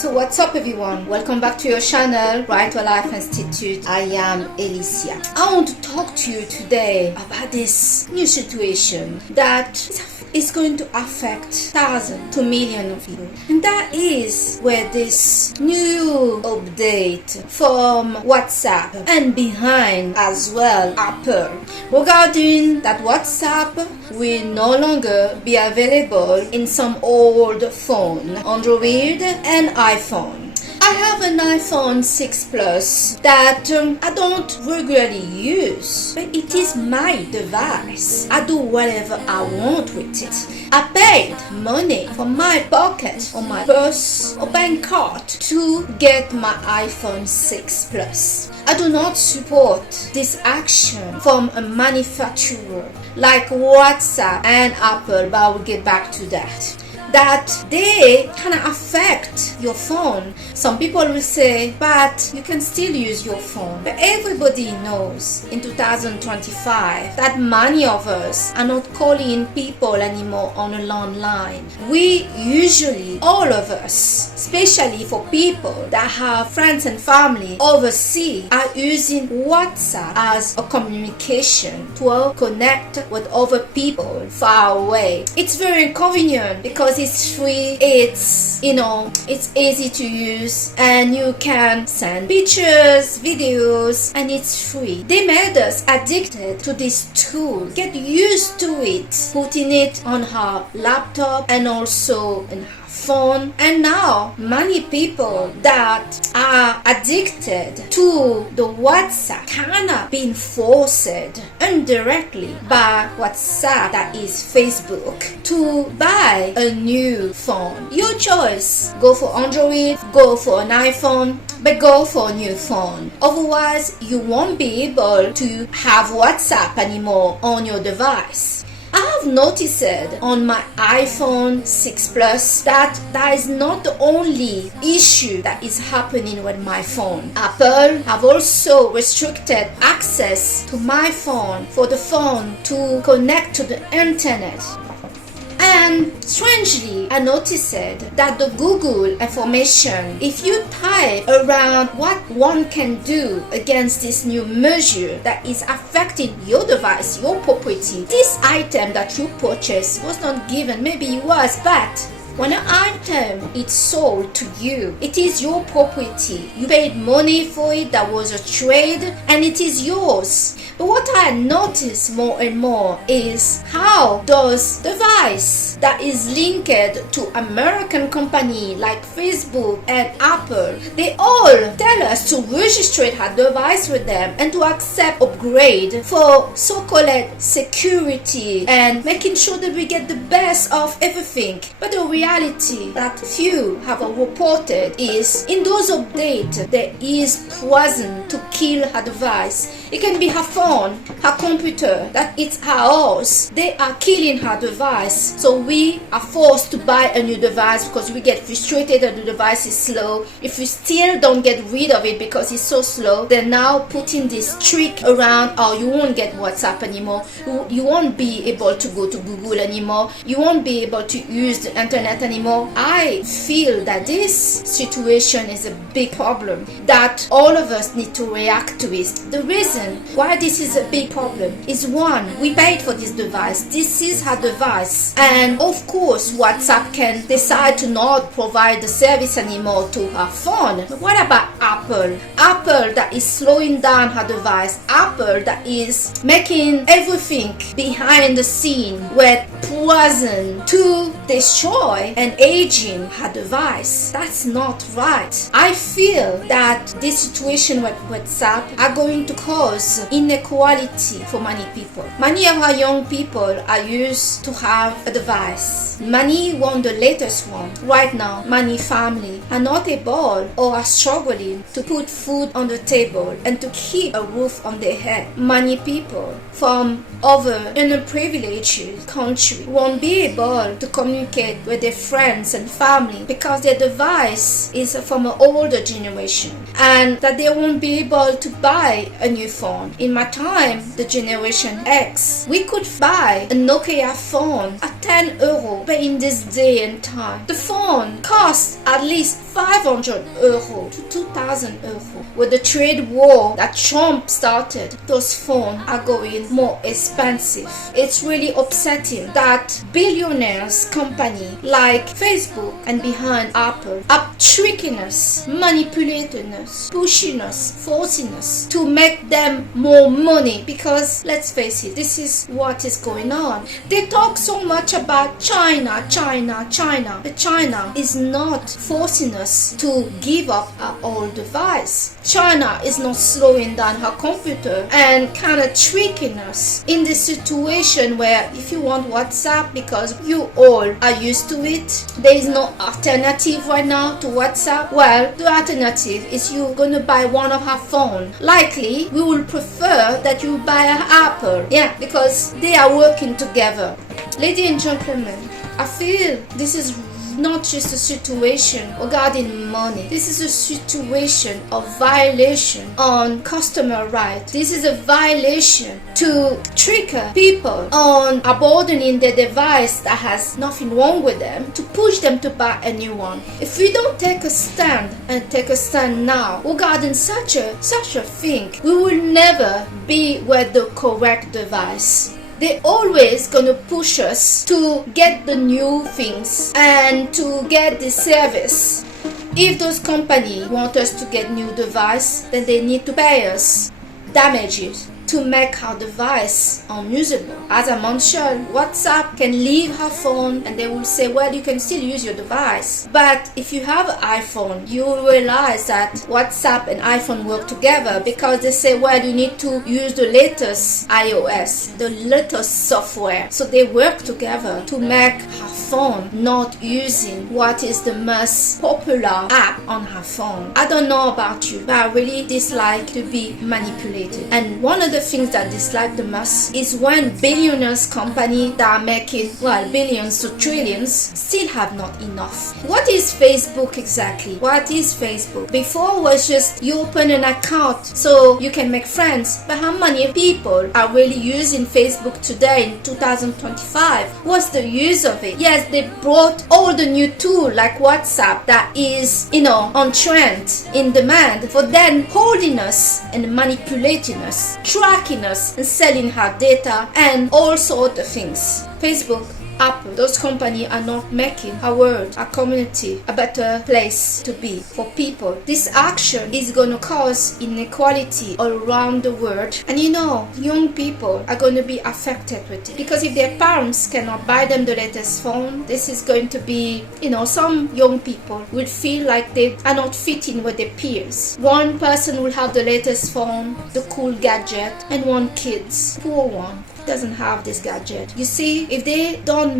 So what's up everyone? Welcome back to your channel, Right to Life Institute. I am Alicia. I want to talk to you today about this new situation that is going to affect thousands to millions of people. And that is where this new update from WhatsApp and behind as well Apple regarding that WhatsApp will no longer be available in some old phone, Android and iPhone. I have an iPhone 6 Plus that I don't regularly use, but it is my device. I do whatever I want with it. I paid money from my pocket or my purse or bank card to get my iPhone 6 Plus. I do not support this action from a manufacturer like WhatsApp and Apple, but I will get back to that they kind of affect your phone. Some people will say, but you can still use your phone. But everybody knows in 2025 that many of us are not calling people anymore on a landline. We usually, all of us, especially for people that have friends and family overseas, are using WhatsApp as a communication to connect with other people far away. It's very inconvenient because it's free, it's easy to use, and you can send pictures, videos, and it's free. They made us addicted to this tool. Get used to it, putting it on her laptop and also in her phone. And now many people that are addicted to the WhatsApp kind of being forced indirectly by WhatsApp, that is Facebook, to buy a new phone. Your choice: go for Android, go for an iPhone, but go for a new phone. Otherwise you won't be able to have WhatsApp anymore on your device. I have noticed on my iPhone 6 Plus that is not the only issue that is happening with my phone. Apple have also restricted access to my phone for the phone to connect to the internet. And strangely, I noticed that the Google information, if you type around what one can do against this new measure that is affecting your device, your property, this item that you purchased was not given, maybe it was, but when an item is sold to you, it is your property. You paid money for it, that was a trade, and it is yours. But what I notice more and more is how those device that is linked to American company like Facebook and Apple, they all tell us to register our device with them and to accept upgrade for so-called security and making sure that we get the best of everything. But the reality that few have reported is in those updates there is poison to kill her device. It can be her phone, her computer, that it's her house. They are killing her device. So we are forced to buy a new device because we get frustrated that the device is slow. If we still don't get rid of it because it's so slow, they're now putting this trick around, oh, you won't get WhatsApp anymore. You won't be able to go to Google anymore. You won't be able to use the internet anymore. I feel that this situation is a big problem that all of us need to react to it. The reason why this is a big problem is, one, we paid for this device. This is her device, and of course WhatsApp can decide to not provide the service anymore to her phone. But what about Apple that is slowing down her device, Apple that is making everything behind the scene with poison to destroy and aging her device? That's not right. I feel that this situation with WhatsApp are going to cause inequality for many people. Many of our young people are used to have a device. Many want the latest one. Right now, many families are not able or are struggling to put food on the table and to keep a roof on their head. Many people from other underprivileged countries won't be able to communicate with their their friends and family because their device is from an older generation, and that they won't be able to buy a new phone. In my time, the generation X, we could buy a Nokia phone at 10 euro, but in this day and time, the phone costs at least 500 euro to 2000 euro. With the trade war that Trump started, those phones are going more expensive. It's really upsetting that billionaires company like Facebook and behind Apple are tricking us, manipulating us, pushing us, forcing us to make them more money, because let's face it, this is what is going on. They talk so much about China, but China is not forcing us to give up our old device. China is not slowing down her computer and kind of tricking us in this situation where if you want WhatsApp, because you all are used to it, there is no alternative right now to WhatsApp. Well, the alternative is you're going to buy one of her phone. Likely, we will prefer that you buy an Apple. Yeah, because they are working together. Ladies and gentlemen, I feel this is not just a situation regarding money. This is a situation of violation on customer rights. This is a violation to trick people on abandoning their device that has nothing wrong with them, to push them to buy a new one. If we don't take a stand and take a stand now regarding such a thing, we will never be with the correct device. They're always gonna push us to get the new things and to get the service. If those companies want us to get new device, then they need to pay us damages to make our device unusable. As I mentioned, WhatsApp can leave her phone and they will say, well, you can still use your device. But if you have an iPhone, you will realize that WhatsApp and iPhone work together, because they say, well, you need to use the latest iOS, the latest software. So they work together to make her phone not using what is the most popular app on her phone. I don't know about you, but I really dislike to be manipulated. And one of the things that I dislike the most is when billionaires company that are making, well, billions to trillions still have not enough. What is Facebook exactly? What is Facebook? Before was just you open an account so you can make friends, but how many people are really using Facebook today in 2025? What's the use of it? Yes, they brought all the new tools like WhatsApp that is, on trend, in demand, for then holding us and manipulating us, tracking us and selling our data and all sorts of things. Facebook, Apple, those companies are not making our world, our community, a better place to be for people. This action is going to cause inequality all around the world. And young people are going to be affected with it. Because if their parents cannot buy them the latest phone, this is going to be, some young people will feel like they are not fitting with their peers. One person will have the latest phone, the cool gadget, and one kid's poor one doesn't have this gadget. You see, if they don't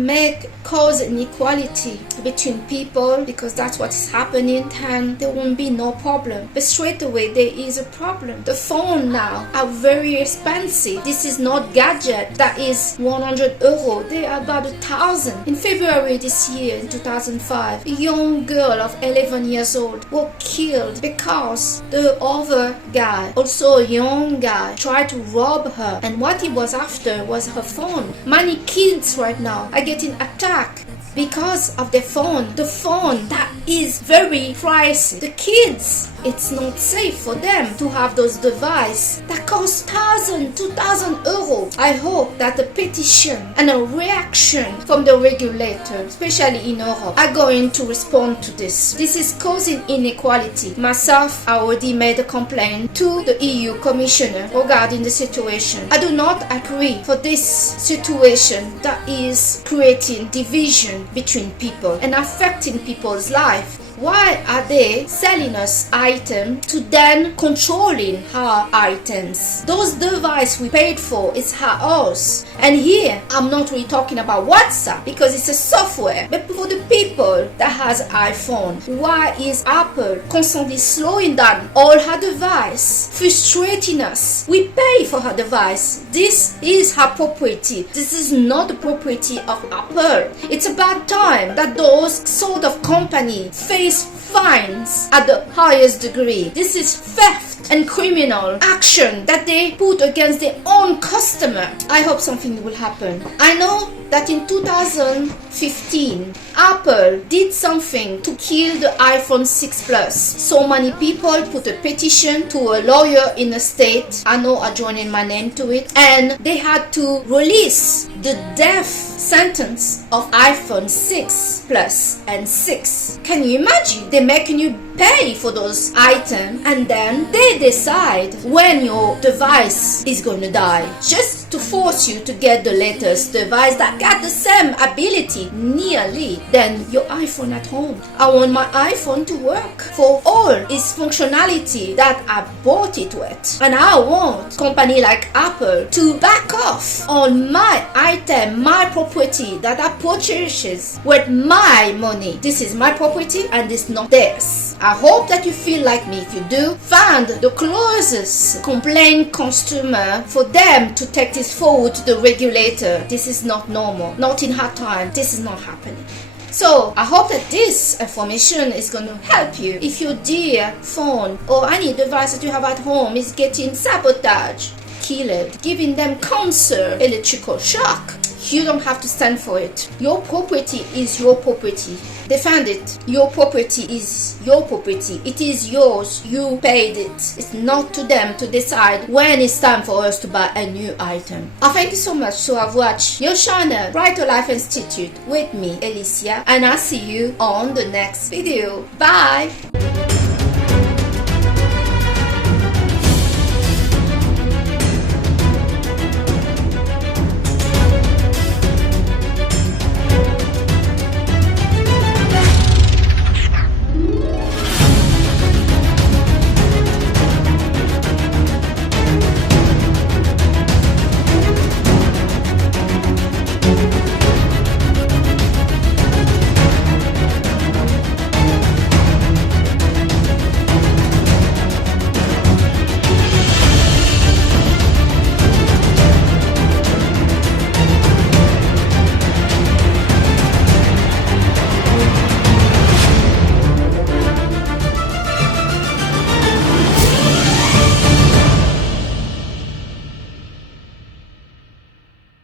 cause inequality between people, because that's what's happening, then there won't be no problem. But straight away there is a problem. The phone now are very expensive. This is not gadget that is 100 euro. They are about 1,000. In February this year, in 2005, a young girl of 11 years old was killed because the other guy, also a young guy, tried to rob her, and what he was after was her phone. Many kids right now are getting attacked because of their phone. The phone that is very pricey. The kids, it's not safe for them to have those devices that cost 1,000, 2,000 euro. I hope that a petition and a reaction from the regulator, especially in Europe, are going to respond to this. This is causing inequality. Myself, I already made a complaint to the EU Commissioner regarding the situation. I do not agree for this situation that is creating division between people and affecting people's life. Why are they selling us items to then controlling our items? Those devices we paid for is ours. And here, I'm not really talking about WhatsApp because it's a software. But for the people that has iPhone, why is Apple constantly slowing down all her device, frustrating us? We pay for her device. This is her property. This is not the property of Apple. It's about time that those sort of company face fines at the highest degree. This is theft and criminal action that they put against their own customer. I hope something will happen. I know that in 2015, Apple did something to kill the iPhone 6 Plus. So many people put a petition to a lawyer in the state. I know I joined in my name to it. And they had to release the death sentence of iPhone 6 Plus and 6. Can you imagine? They're making you pay for those items and then they decide when your device is going to die, just to force you to get the latest device that got the same ability nearly than your iPhone at home. I want my iPhone to work for all its functionality that I bought it with, and I want company like Apple to back off on my item, my property that I purchased with my money. This is my property and it's not theirs. I hope that you feel like me. If you do, find the closest complaint consumer for them to take this forward to the regulator. This is not normal. Not in hard time. This is not happening. So I hope that this information is going to help you if your dear phone or any device that you have at home is getting sabotaged, killed, giving them cancer, electrical shock. You don't have to stand for it. Your property is your property. Defend it. Your property is your property. It is yours. You paid it. It's not to them to decide when it's time for us to buy a new item. I thank you so much to have watched your channel, Right to Life Institute, with me, Alicia, and I'll see you on the next video. Bye!